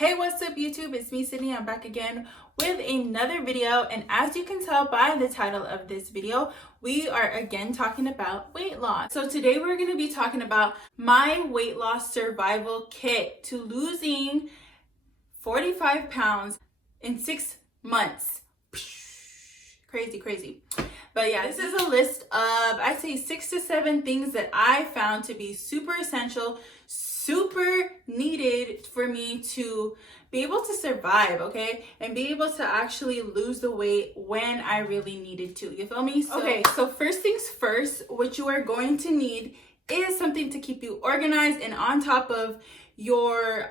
Hey, what's up YouTube? It's me, Sydney. I'm back again with another video, and as you can tell by the title of this video, we are again talking about weight loss. So today we're going to be talking about my weight loss survival kit to losing 45 pounds in 6 months. Crazy. But yeah, this is a list of, I'd say 6 to 7 things that I found to be super essential, super needed for me to be able to survive, okay? And be able to actually lose the weight when I really needed to, you feel me? So first things first, what you are going to need is something to keep you organized and on top of your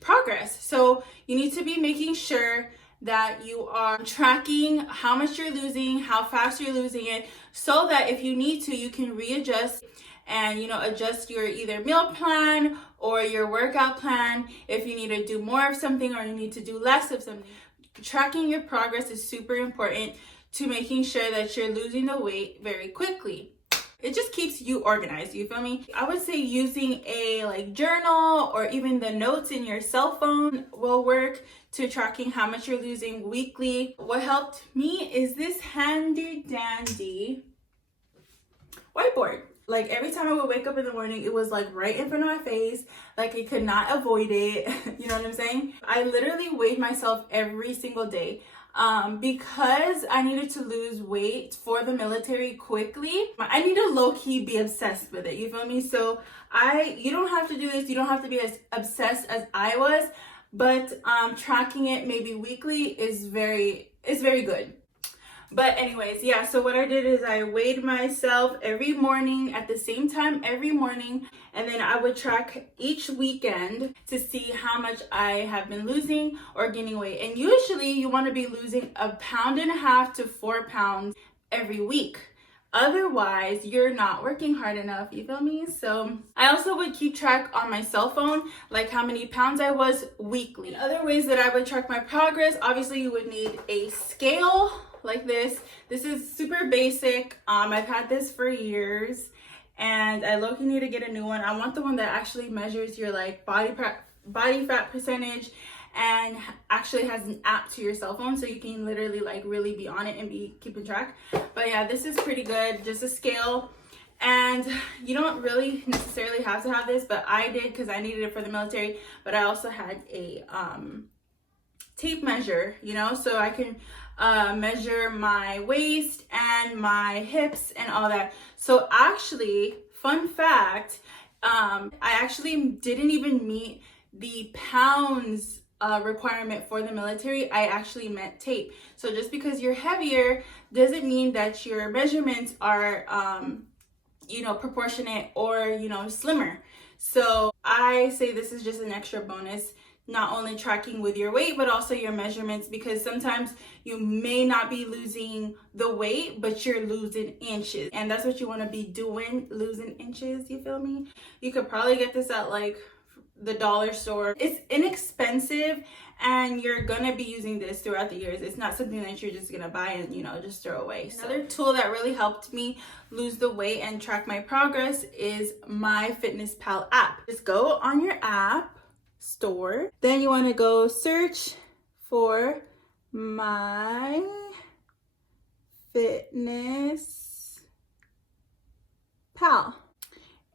progress. So you need to be making sure that you are tracking how much you're losing, how fast you're losing it, so that if you need to, you can readjust and adjust your either meal plan or your workout plan if you need to do more of something or you need to do less of something. Tracking your progress is super important to making sure that you're losing the weight very quickly. It just keeps you organized, you feel me? I would say using a journal or even the notes in your cell phone will work to tracking how much you're losing weekly. What helped me is this handy dandy whiteboard. Like every time I would wake up in the morning, it was like right in front of my face. Like I could not avoid it. You know what I'm saying? I literally weighed myself every single day. Because I needed to lose weight for the military quickly, I need to low-key be obsessed with it, you feel me? So you don't have to do this, you don't have to be as obsessed as I was, but tracking it maybe weekly is very good. But anyways, yeah, so what I did is I weighed myself every morning at the same time every morning, and then I would track each weekend to see how much I have been losing or gaining weight. And usually you want to be losing 1.5 pounds to 4 pounds every week. Otherwise, you're not working hard enough, you feel me? So I also would keep track on my cell phone, like how many pounds I was weekly. Other ways that I would track my progress, obviously you would need a scale like this. This is super basic. I've had this for years and I low-key need to get a new one. I want the one that actually measures your body fat percentage and actually has an app to your cell phone so you can literally really be on it and be keeping track. But yeah, this is pretty good, just a scale. And you don't really necessarily have to have this, but I did because I needed it for the military. But I also had a tape measure, so I can measure my waist and my hips and all that. So actually, fun fact, I actually didn't even meet the pounds requirement for the military. I actually meant tape. So just because you're heavier doesn't mean that your measurements are proportionate or slimmer. So I say this is just an extra bonus, not only tracking with your weight but also your measurements, because sometimes you may not be losing the weight but you're losing inches, and that's what you want to be doing, losing inches, you feel me? You could probably get this at the dollar store. It's inexpensive and you're gonna be using this throughout the years. It's not something that you're just gonna buy and just throw away. Another tool that really helped me lose the weight and track my progress is my MyFitnessPal app. Just go on your app store, then you want to go search for MyFitnessPal,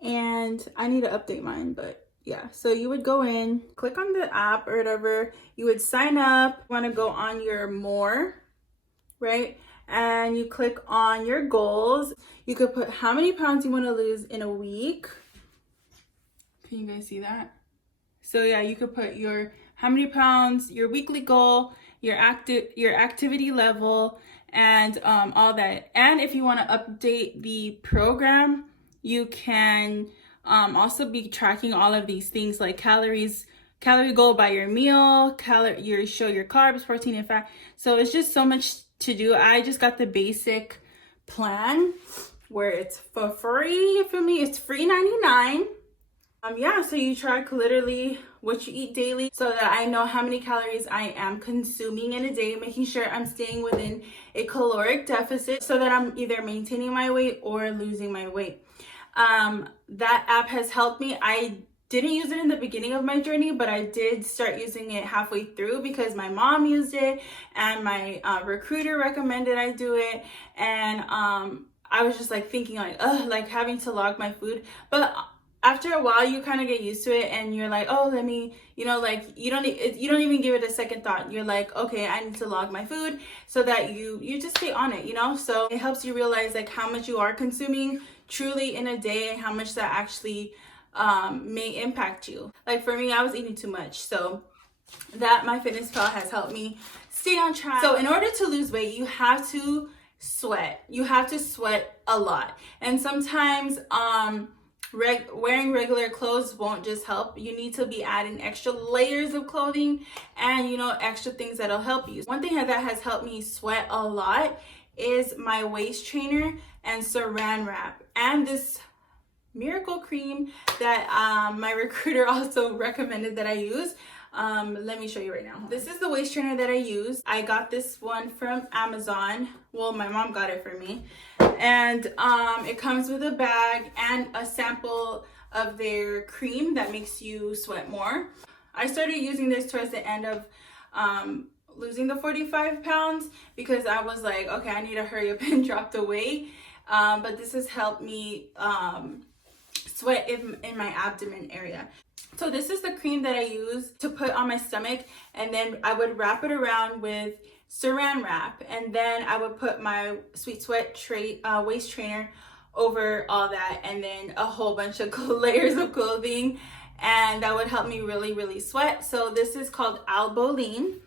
and I need to update mine, but yeah, so you would go in, click on the app or whatever, you would sign up, you want to go on your more, right? And you click on your goals. You could put how many pounds you want to lose in a week. Can you guys see that? So yeah, you could put how many pounds, your weekly goal, your activity level, and all that. And if you want to update the program, you can also be tracking all of these things like calorie goal by your meal, show your carbs, protein, and fat. So it's just so much to do. I just got the basic plan where it's for free. For me, it's free $99. Yeah, so you track literally what you eat daily so that I know how many calories I am consuming in a day, making sure I'm staying within a caloric deficit so that I'm either maintaining my weight or losing my weight. That app has helped me. I didn't use it in the beginning of my journey, but I did start using it halfway through because my mom used it and my recruiter recommended I do it. And I was just like thinking like, ugh, like having to log my food. But after a while, you kind of get used to it and you're like, oh, let me, you know, like you don't even give it a second thought. You're like, okay, I need to log my food, so that you just stay on it, you know? So it helps you realize like how much you are consuming truly in a day and how much that actually may impact you. Like for me, I was eating too much, so that MyFitnessPal has helped me stay on track. So in order to lose weight, you have to sweat. You have to sweat a lot, and sometimes wearing regular clothes won't just help. You need to be adding extra layers of clothing and, you know, extra things that'll help you. One thing that has helped me sweat a lot is my waist trainer and saran wrap and this miracle cream that my recruiter also recommended that I use. Let me show you right now. This is the waist trainer that I use. I got this one from Amazon. Well, my mom got it for me. And it comes with a bag and a sample of their cream that makes you sweat more. I started using this towards the end of losing the 45 pounds because I was like, okay, I need to hurry up and drop the weight. But this has helped me sweat in my abdomen area. So this is the cream that I use to put on my stomach, and then I would wrap it around with saran wrap, and then I would put my Sweet Sweat waist trainer over all that, and then a whole bunch of layers of clothing, and that would help me really sweat. So this is called Alboline.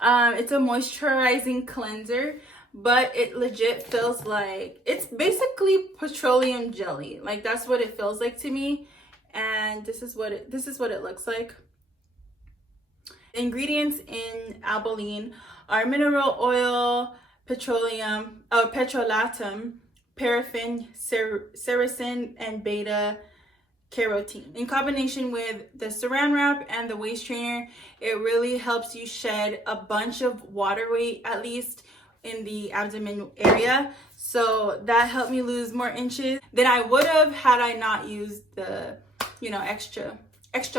It's a moisturizing cleanser, but it legit feels like it's basically petroleum jelly. Like that's what it feels like to me. And this is what it looks like. Ingredients in Alboline are mineral oil, petrolatum, paraffin, sericin, and beta carotene. In combination with the saran wrap and the waist trainer, it really helps you shed a bunch of water weight, at least in the abdomen area. So that helped me lose more inches than I would have had I not used the, you know, extra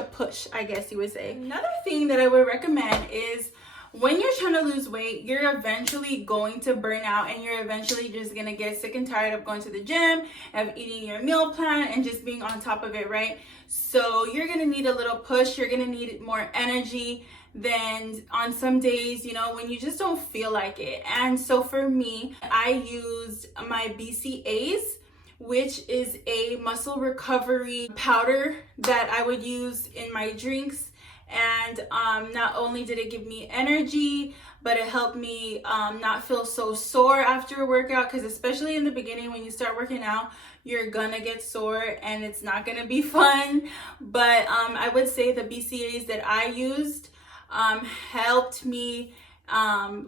push, I guess you would say. Another thing that I would recommend is when you're trying to lose weight, you're eventually going to burn out, and you're eventually just gonna get sick and tired of going to the gym, of eating your meal plan and just being on top of it, right? So you're gonna need a little push. You're gonna need more energy than on some days, you know, when you just don't feel like it. And so for me, I used my BCAAs, which is a muscle recovery powder that I would use in my drinks. And not only did it give me energy, but it helped me not feel so sore after a workout, because especially in the beginning when you start working out, you're gonna get sore and it's not gonna be fun. But I would say the BCAAs that I used helped me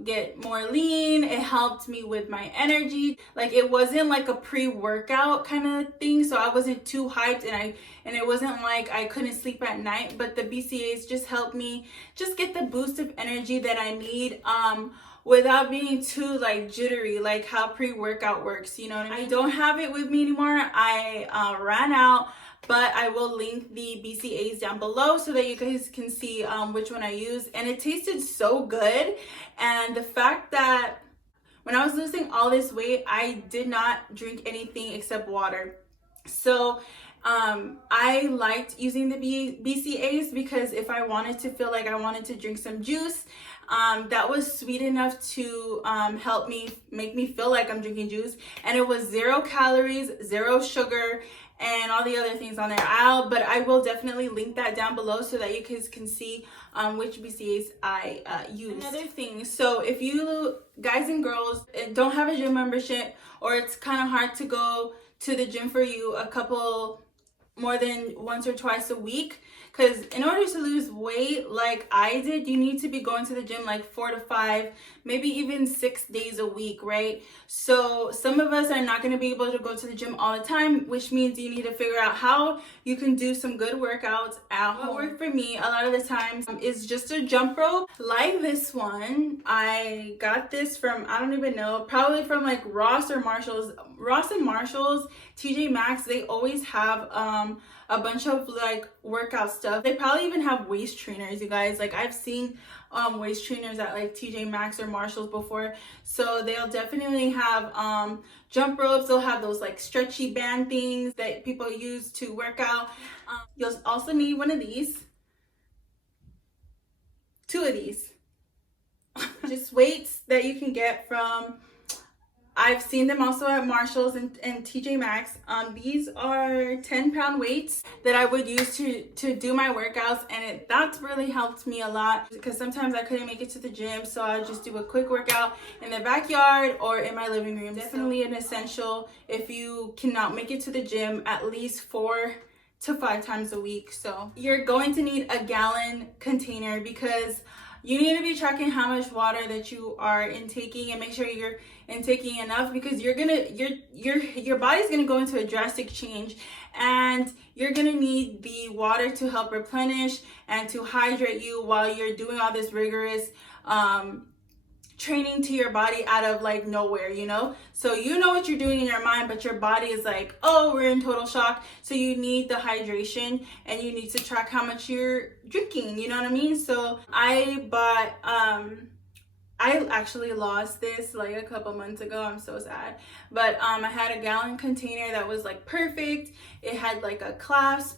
get more lean. It helped me with my energy. Like it wasn't like a pre-workout kind of thing, so I wasn't too hyped, and it wasn't like I couldn't sleep at night. But the BCAAs just helped me just get the boost of energy that I need without being too like jittery, like how pre-workout works, you know what I mean? I don't have it with me anymore. I ran out, but I will link the BCAAs down below so that you guys can see which one I use. And it tasted so good. And the fact that when I was losing all this weight, I did not drink anything except water. So I liked using the BCAAs because if I wanted to feel like I wanted to drink some juice, that was sweet enough to help me, make me feel like I'm drinking juice. And it was 0 calories, 0 sugar, and all the other things on there. But I will definitely link that down below so that you guys can see which BCAAs I use. Another thing, so if you guys and girls don't have a gym membership, or it's kind of hard to go to the gym for you more than once or twice a week, because in order to lose weight like I did, you need to be going to the gym like 4 to 5, maybe even 6 days a week, right? So some of us are not going to be able to go to the gym all the time, which means you need to figure out how you can do some good workouts at home. What worked for me a lot of the times is just a jump rope like this one. I got this from, I don't even know, probably from like Ross and Marshalls, TJ Maxx. They always have a a bunch of like workout stuff. They probably even have waist trainers, you guys. Like I've seen waist trainers at like TJ Maxx or Marshalls before. So they'll definitely have jump ropes. They'll have those like stretchy band things that people use to work out. You'll also need one of these, 2 of these. Just weights that you can get from, I've seen them also at Marshalls and TJ Maxx. These are 10-pound weights that I would use to do my workouts, and that's really helped me a lot because sometimes I couldn't make it to the gym, so I would just do a quick workout in the backyard or in my living room. Definitely an essential if you cannot make it to the gym at least 4 to 5 times a week. So you're going to need a gallon container because you need to be tracking how much water that you are intaking and make sure you're intaking enough, because your body's gonna go into a drastic change, and you're gonna need the water to help replenish and to hydrate you while you're doing all this rigorous training to your body out of like nowhere, you know? So you know what you're doing in your mind, but your body is like, oh, we're in total shock. So you need the hydration and you need to track how much you're drinking, you know what I mean? So I bought, I actually lost this like a couple months ago. I'm so sad. But I had a gallon container that was like perfect. It had like a clasp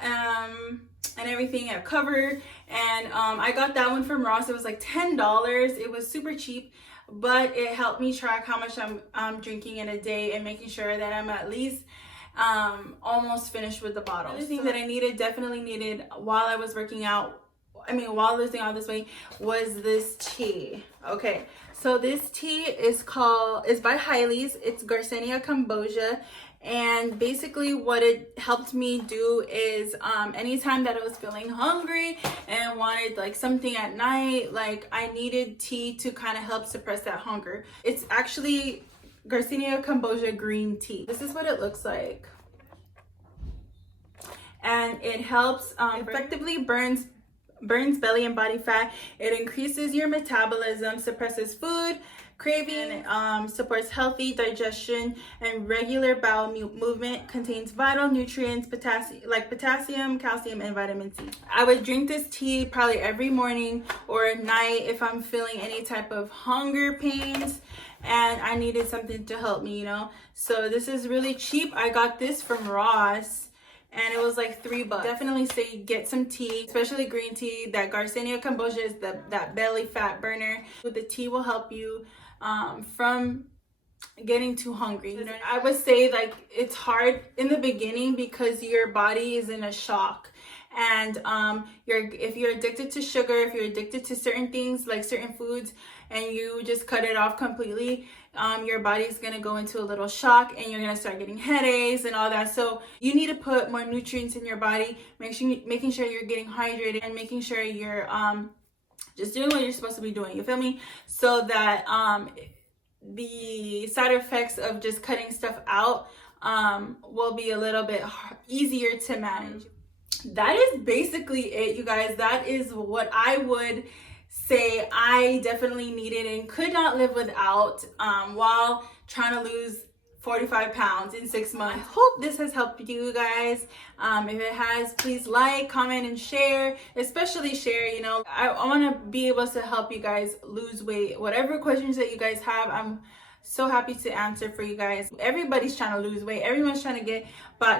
and everything, a cover, and I got that one from Ross. It was like $10. It was super cheap, but it helped me track how much I'm drinking in a day and making sure that I'm at least almost finished with the bottle. Another thing that I definitely needed while I was working out, while losing all this weight, was this tea. Okay, so this tea is by Hiley's. It's Garcinia Cambogia. And basically what it helped me do is anytime that I was feeling hungry and wanted like something at night, like I needed tea to kind of help suppress that hunger. It's actually Garcinia Cambogia green tea. This is what it looks like. And it helps effectively burns belly and body fat. It increases your metabolism, suppresses food craving, supports healthy digestion and regular bowel movement, contains vital nutrients, potassium, calcium, and vitamin C. I would drink this tea probably every morning or at night if I'm feeling any type of hunger pains and I needed something to help me, you know. So this is really cheap. I got this from Ross and it was like $3. Definitely say get some tea, especially green tea. That Garcinia Cambogia is that belly fat burner. With the tea will help you from getting too hungry. You know, I would say like it's hard in the beginning because your body is in a shock, and if you're addicted to sugar, if you're addicted to certain things like certain foods, and you just cut it off completely, your body's gonna go into a little shock and you're gonna start getting headaches and all that. So you need to put more nutrients in your body, making sure you're getting hydrated and making sure you're just doing what you're supposed to be doing, you feel me? So that the side effects of just cutting stuff out will be a little bit easier to manage. That is basically it, you guys. That is what I would say I definitely needed and could not live without while trying to lose 45 pounds in 6 months. I hope this has helped you guys. If it has, please like, comment, and share. Especially share, you know. I want to be able to help you guys lose weight. Whatever questions that you guys have, I'm so happy to answer for you guys. Everybody's trying to lose weight. Everyone's trying to get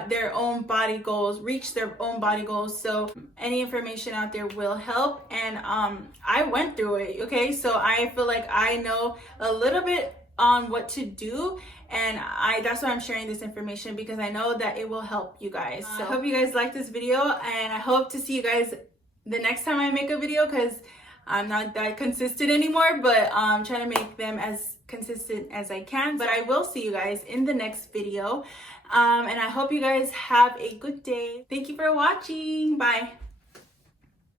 their own body goals, reach their own body goals. So any information out there will help. And I went through it, okay? So I feel like I know a little bit on what to do, and that's why I'm sharing this information, because I know that it will help you guys. So I hope you guys like this video, and I hope to see you guys the next time I make a video, because I'm not that consistent anymore, but I'm trying to make them as consistent as I can. But I will see you guys in the next video, and I hope you guys have a good day. Thank you for watching. Bye.